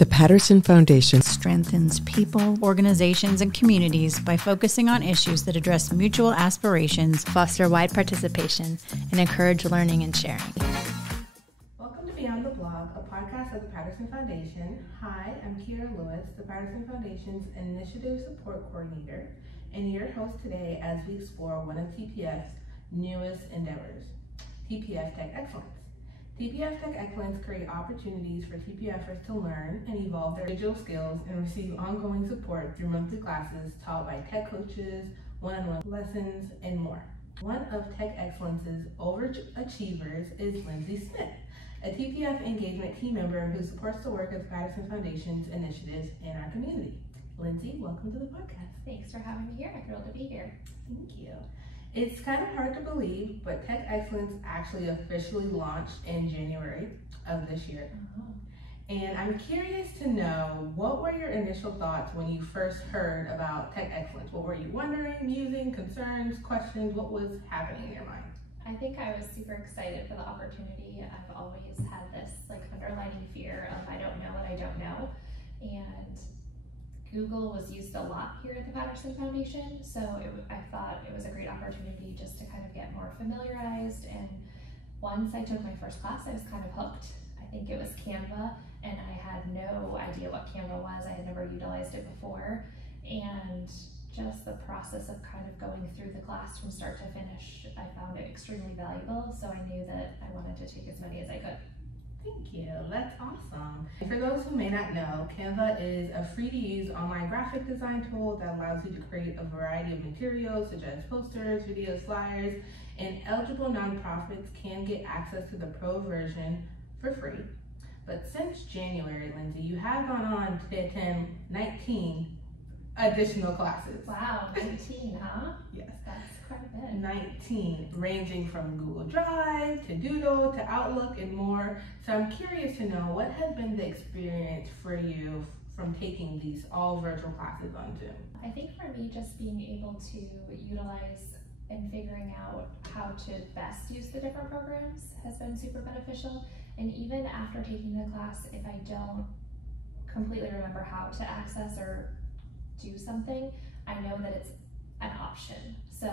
The Patterson Foundation strengthens people, organizations, and communities by focusing on issues that address mutual aspirations, foster wide participation, and encourage learning and sharing. Welcome to Beyond the Blog, a podcast of the Patterson Foundation. Hi, I'm Kiarra Louis, the Patterson Foundation's Initiative Support Coordinator, and your host today as we explore one of TPF's newest endeavors, TPF Tech Excellence. TPF Tech Excellence create opportunities for TPFers to learn and evolve their digital skills and receive ongoing support through monthly classes taught by tech coaches, one-on-one lessons, and more. One of Tech Excellence's overachievers is Lyndsey Smith, a TPF engagement team member who supports the work of the Patterson Foundation's initiatives in our community. Lyndsey, welcome to the podcast. Thanks for having me here. I'm thrilled to be here. Thank you. It's kind of hard to believe, but Tech Excellence actually officially launched in January of this year. And I'm curious to know, what were your initial thoughts when you first heard about Tech Excellence? What were you wondering, musing, concerns, questions? What was happening in your mind? I think I was super excited for the opportunity. I've always had this underlining fear of I don't know what I don't know. And Google was used a lot here at the Patterson Foundation, so I thought it was a great opportunity just to kind of get more familiarized. And once I took my first class, I was kind of hooked. I think it was Canva, and I had no idea what Canva was. I had never utilized it before. And just the process of kind of going through the class from start to finish, I found it extremely valuable, so I knew that I wanted to take as many as I could. Thank you, that's awesome. For those who may not know, Canva is a free-to-use online graphic design tool that allows you to create a variety of materials such as posters, videos, flyers, and eligible nonprofits can get access to the pro version for free. But since January, Lyndsey, you have gone on to attend 19 additional classes. Wow, 19, huh? Yes. That's quite a bit. 19, ranging from Google Drive to Doodle to Outlook and more. So I'm curious to know, what has been the experience for you from taking these all virtual classes on Zoom? I think for me, just being able to utilize and figuring out how to best use the different programs has been super beneficial. And even after taking the class, if I don't completely remember how to access or do something, I know that it's an option. So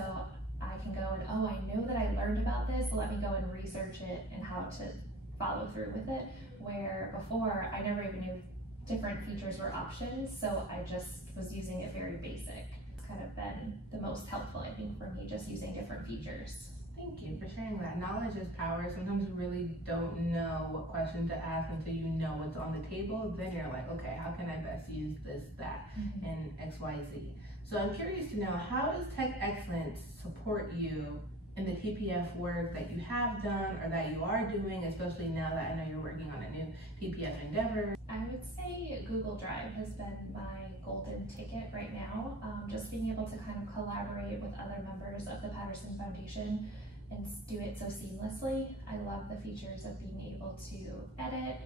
I can go and, oh, I know that I learned about this, so let me go and research it and how to follow through with it. Where before, I never even knew different features were options, so I just was using it very basic. It's kind of been the most helpful, I think, for me, just using different features. Thank you for sharing that. Knowledge is power. Sometimes we really don't know what question to ask until you know what's on the table. Then you're like, okay, how can I best use this, that, and X, Y, Z? So I'm curious to know, how does Tech Excellence support you in the TPF work that you have done or that you are doing, especially now that I know you're working on a new TPF endeavor? I would say Google Drive has been my golden ticket right now. Just being able to kind of collaborate with other members of the Patterson Foundation and do it so seamlessly. I love the features of being able to edit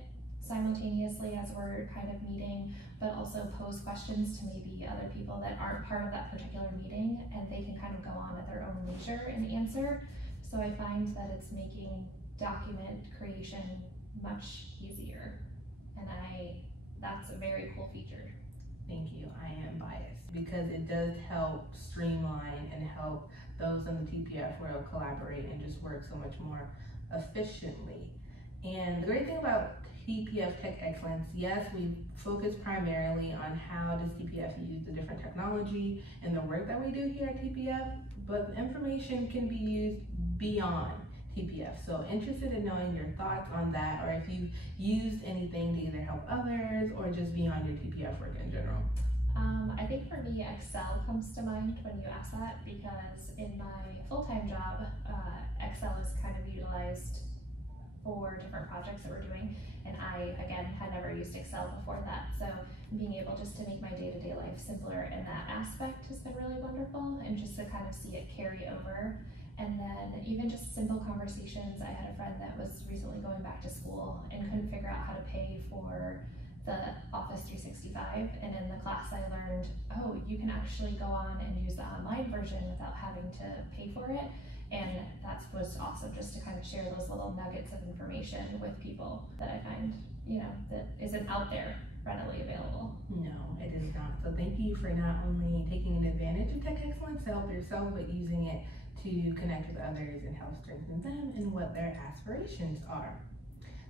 simultaneously as we're kind of meeting, but also pose questions to maybe other people that aren't part of that particular meeting, and they can kind of go on at their own leisure and answer. So I find that it's making document creation much easier, and that's a very cool feature. Thank you. I am biased because it does help streamline and help those in the TPF world collaborate and just work so much more efficiently. And the great thing about TPF Tech Excellence, yes, we focus primarily on how does TPF use the different technology and the work that we do here at TPF, but the information can be used beyond TPF. So interested in knowing your thoughts on that, or if you've used anything to either help others or just beyond your TPF work in general. I think for me, Excel comes to mind when you ask that, because in my full-time job, Excel is kind of utilized for different projects that we're doing, and I, again, had never used Excel before that, so being able just to make my day-to-day life simpler in that aspect has been really wonderful, and just to kind of see it carry over. And then even just simple conversations. I had a friend that was recently going back to school and couldn't figure out how to pay for the Office 365, and in the class I learned, oh, you can actually go on and use the online version without having to pay for it. And that was awesome, just to kind of share those little nuggets of information with people that I find, that isn't out there readily available. No, it is not. So thank you for not only taking an advantage of Tech Excellence to help yourself, but using it to connect with others and help strengthen them and what their aspirations are.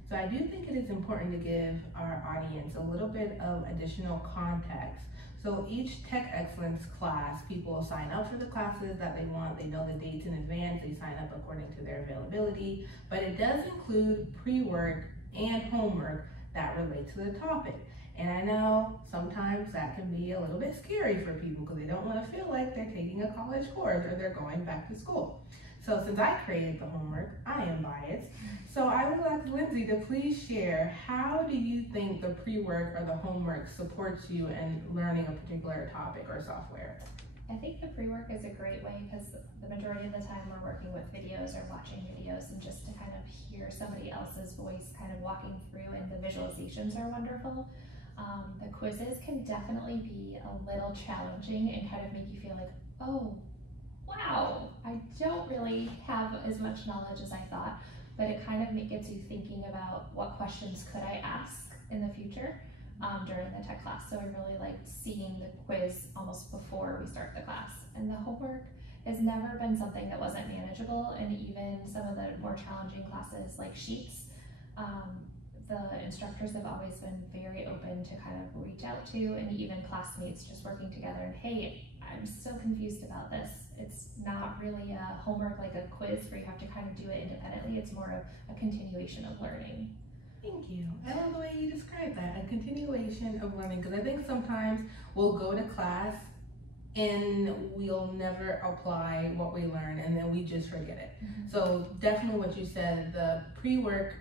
So I do think it is important to give our audience a little bit of additional context. So each Tech Excellence class, people sign up for the classes that they want. They know the dates in advance. They sign up according to their availability, but it does include pre-work and homework that relate to the topic. And I know sometimes that can be a little bit scary for people because they don't want to feel like they're taking a college course or they're going back to school. So since I created the homework, I am biased. So I would like Lyndsey to please share, how do you think the pre-work or the homework supports you in learning a particular topic or software? I think the pre-work is a great way because the majority of the time we're working with videos or watching videos, and just to kind of hear somebody else's voice kind of walking through, and the visualizations are wonderful. The quizzes can definitely be a little challenging and kind of make you feel like, oh, wow, I don't really have as much knowledge as I thought, but it kind of gets you thinking about what questions could I ask in the future during the tech class. So I really liked seeing the quiz almost before we start the class. And the homework has never been something that wasn't manageable, and even some of the more challenging classes like sheets, the instructors have always been very open to kind of reach out to, and even classmates just working together and, hey, I'm still confused about this. It's not really a homework like a quiz where you have to kind of do it independently. It's more of a continuation of learning. Thank you. I love the way you describe that, a continuation of learning, because I think sometimes we'll go to class and we'll never apply what we learn, and then we just forget it. So definitely what you said, the pre-work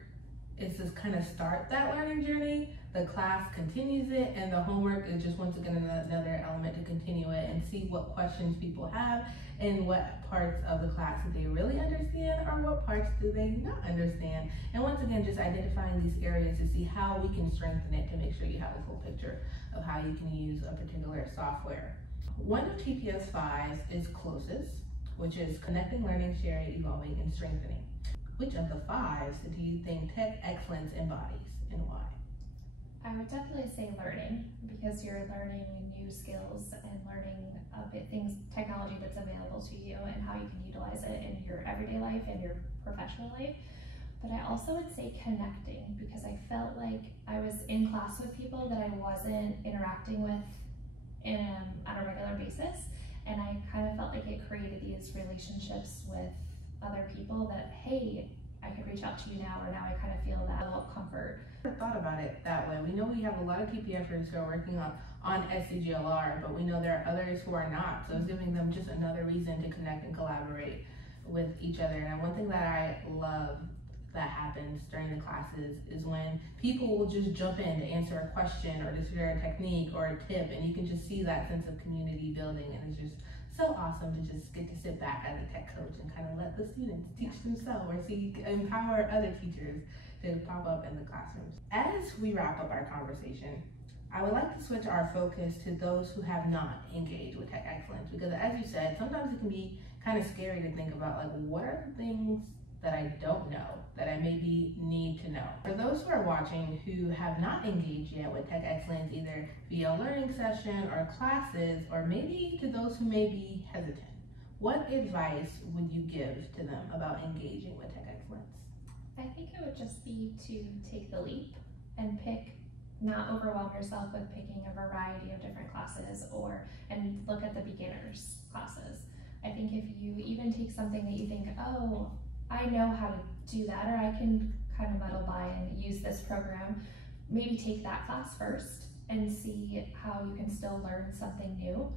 is just kind of start that learning journey, the class continues it, and the homework is just once again another element to continue it and see what questions people have and what parts of the class do they really understand or what parts do they not understand. And once again, just identifying these areas to see how we can strengthen it to make sure you have a full picture of how you can use a particular software. One of TPF's 5 is CLSES, which is connecting, learning, sharing, evolving, and strengthening. Which of the 5s do you think Tech Excellence embodies, and why? I would definitely say learning, because you're learning new skills and learning technology that's available to you and how you can utilize it in your everyday life and your professional life. But I also would say connecting, because I felt like I was in class with people that I wasn't interacting with on a regular basis, and I kind of felt like it created these relationships with other people that, hey, I could reach out to you now, or now I kind of feel that level of comfort. I never thought about it that way. We know we have a lot of TPFers who are working on SCGLR, but we know there are others who are not. So it's giving them just another reason to connect and collaborate with each other. And one thing that I love that happens during the classes is when people will just jump in to answer a question or to share a technique or a tip, and you can just see that sense of community building, and it's just so awesome to just get to sit back as a tech coach and kind of let the students teach themselves, or empower other teachers to pop up in the classrooms. As we wrap up our conversation, I would like to switch our focus to those who have not engaged with Tech Excellence, because as you said, sometimes it can be kind of scary to think about, like, what are the things that I don't know that I maybe need to know. For those who are watching who have not engaged yet with Tech Excellence, either via learning session or classes, or maybe to those who may be hesitant, what advice would you give to them about engaging with Tech Excellence? I think it would just be to take the leap and not overwhelm yourself with picking a variety of different classes, and look at the beginners classes. I think if you even take something that you think, oh, I know how to do that, or I can kind of muddle by and use this program, maybe take that class first and see how you can still learn something new.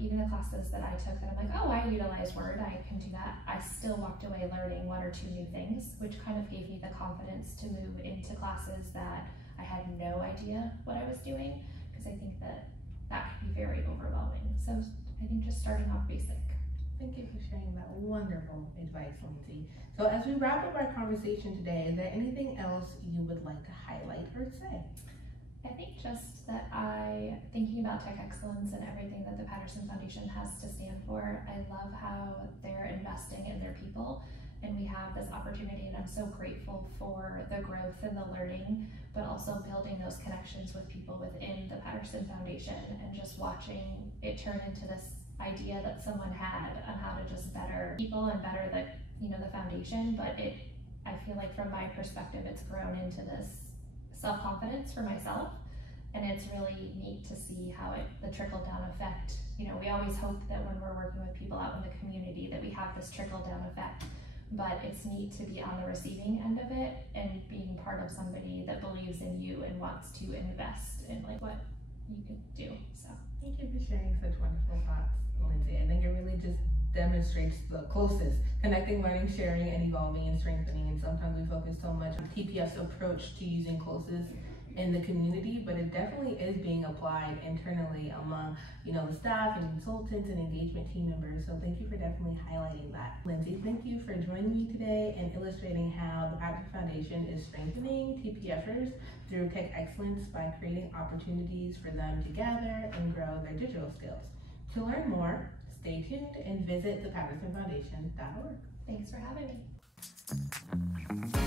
Even the classes that I took that I'm like, oh, I utilize Word, I can do that. I still walked away learning 1 or 2 new things, which kind of gave me the confidence to move into classes that I had no idea what I was doing, because I think that can be very overwhelming. So I think just starting off basic. Thank you for sharing that wonderful advice, Lyndsey. So as we wrap up our conversation today, is there anything else you would like to highlight or say? I think just that thinking about Tech Excellence and everything that the Patterson Foundation has to stand for, I love how they're investing in their people and we have this opportunity, and I'm so grateful for the growth and the learning, but also building those connections with people within the Patterson Foundation and just watching it turn into this idea that someone had on how to just better people and better the foundation. But I feel like from my perspective, it's grown into this self-confidence for myself, and it's really neat to see how the trickle-down effect. We always hope that when we're working with people out in the community that we have this trickle-down effect, but it's neat to be on the receiving end of it and being part of somebody that believes in you and wants to invest in what you can do. So thank you for sharing such wonderful thoughts, Lyndsey. I think it really just demonstrates the closest, connecting, learning, sharing, and evolving and strengthening. And sometimes we focus so much on TPF's approach to using CLSES in the community, but it definitely is being applied internally among the staff and consultants and engagement team members. So thank you for definitely highlighting that. Lyndsey, thank you for joining me today and illustrating how the Patterson Foundation is strengthening TPFers through tech excellence by creating opportunities for them to gather and grow their digital skills. To learn more, stay tuned and visit thepattersonfoundation.org. Thanks for having me.